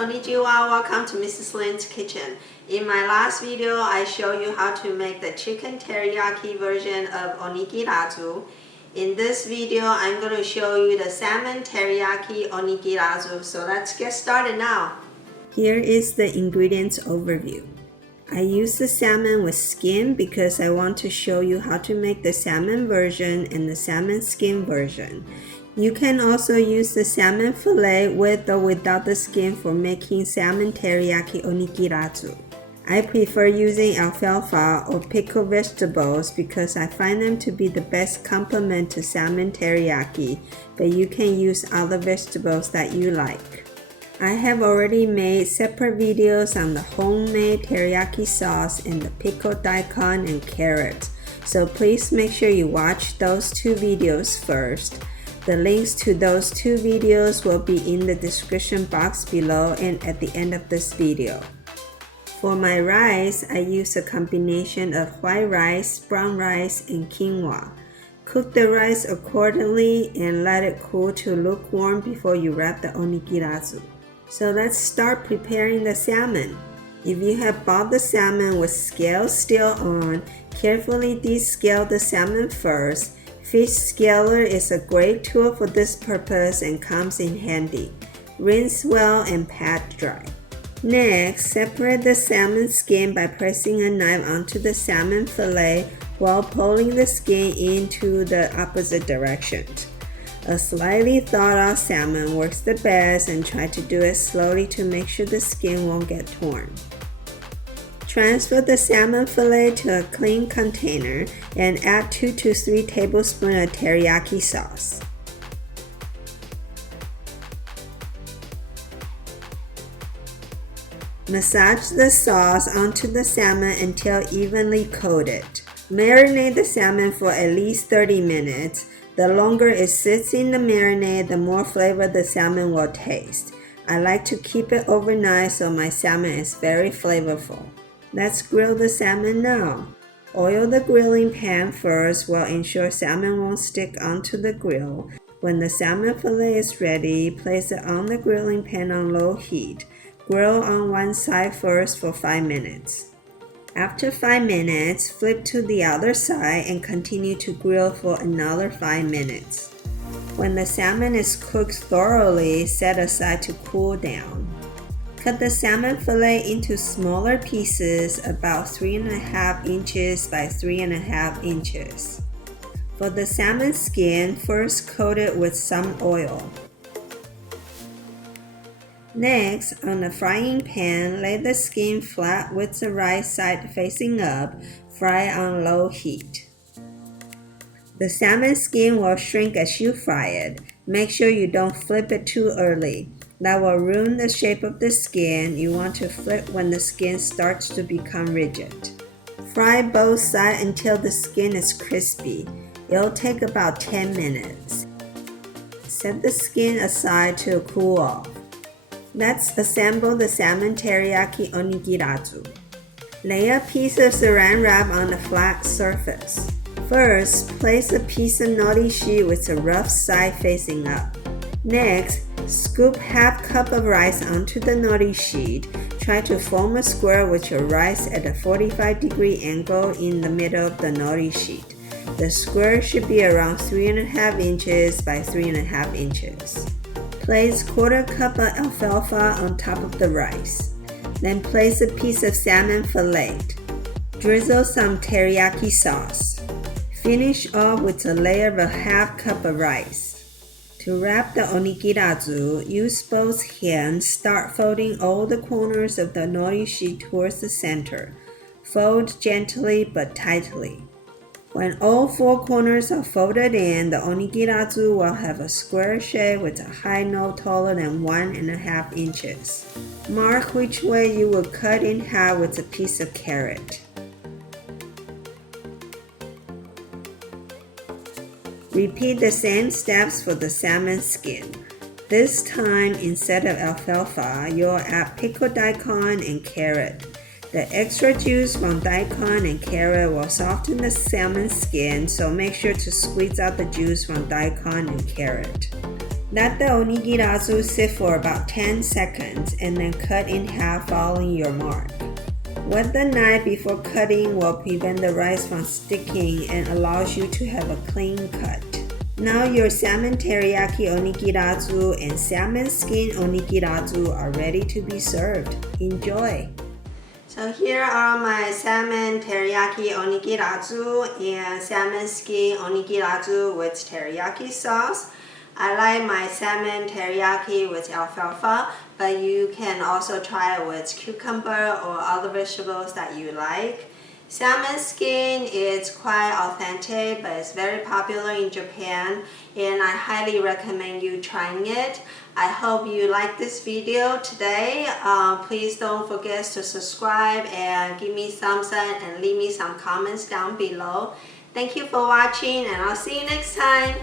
Konnichiwa, welcome to Mrs. Lin's Kitchen. In my last video, I showed you how to make the chicken teriyaki version of onigirazu. In this video, I'm going to show you the salmon teriyaki onigirazu. So let's get started now. Here is the ingredients overview. I use the salmon with skin because I want to show you how to make the salmon version and the salmon skin version. You can also use the salmon fillet with or without the skin for making salmon teriyaki onigirazu. I prefer using alfalfa or pickled vegetables because I find them to be the best complement to salmon teriyaki, but you can use other vegetables that you like. I have already made separate videos on the homemade teriyaki sauce and the pickled daikon and carrots, so please make sure you watch those two videos first. The links to those two videos will be in the description box below and at the end of this video. For my rice, I use a combination of white rice, brown rice, and quinoa. Cook the rice accordingly and let it cool to lukewarm before you wrap the onigirazu. So let's start preparing the salmon. If you have bought the salmon with scales still on, carefully descale the salmon first. Fish scaler is a great tool for this purpose and comes in handy. Rinse well and pat dry. Next, separate the salmon skin by pressing a knife onto the salmon fillet while pulling the skin into the opposite direction. A slightly thawed out salmon works the best, and try to do it slowly to make sure the skin won't get torn. Transfer the salmon fillet to a clean container and add 2 to 3 tablespoons of teriyaki sauce. Massage the sauce onto the salmon until evenly coated. Marinate the salmon for at least 30 minutes. The longer it sits in the marinade, the more flavor the salmon will taste. I like to keep it overnight so my salmon is very flavorful. Let's grill the salmon now. Oil the grilling pan first will ensure salmon won't stick onto the grill. When the salmon fillet is ready, place it on the grilling pan on low heat. Grill on one side first for 5 minutes. After 5 minutes, flip to the other side and continue to grill for another 5 minutes. When the salmon is cooked thoroughly, set aside to cool down. Cut the salmon fillet into smaller pieces about 3.5 inches by 3.5 inches. For the salmon skin, first coat it with some oil. Next, on a frying pan, lay the skin flat with the right side facing up. Fry on low heat. The salmon skin will shrink as you fry it. Make sure you don't flip it too early. That will ruin the shape of the skin. You want to flip when the skin starts to become rigid. Fry both sides until the skin is crispy. It'll take about 10 minutes. Set the skin aside to cool off. Let's assemble the salmon teriyaki onigirazu. Lay a piece of saran wrap on a flat surface. First, place a piece of nori sheet with a rough side facing up. Next, scoop half cup of rice onto the nori sheet. Try to form a square with your rice at a 45-degree angle in the middle of the nori sheet. The square should be around 3.5 inches by 3.5 inches. Place 1/4 cup of alfalfa on top of the rice. Then place a piece of salmon fillet. Drizzle some teriyaki sauce. Finish off with a layer of a half cup of rice. To wrap the onigirazu, use both hands. Start folding all the corners of the nori sheet towards the center. Fold gently but tightly. When all 4 corners are folded in, the onigirazu will have a square shape with a high no taller than 1.5 inches. Mark which way you will cut in half with a piece of carrot. Repeat the same steps for the salmon skin. This time, instead of alfalfa, you'll add pickled daikon and carrot. The extra juice from daikon and carrot will soften the salmon skin, so make sure to squeeze out the juice from daikon and carrot. Let the onigirazu sit for about 10 seconds and then cut in half following your mark. Wet the knife before cutting will prevent the rice from sticking and allows you to have a clean cut. Now your salmon teriyaki onigirazu and salmon skin onigirazu are ready to be served. Enjoy! So here are my salmon teriyaki onigirazu and salmon skin onigirazu with teriyaki sauce. I like my salmon teriyaki with alfalfa, but you can also try it with cucumber or other vegetables that you like. Salmon skin is quite authentic, but it's very popular in Japan, and I highly recommend you trying it. I hope you like this video today. Please don't forget to subscribe and give me thumbs up and leave me some comments down below. Thank you for watching, and I'll see you next time.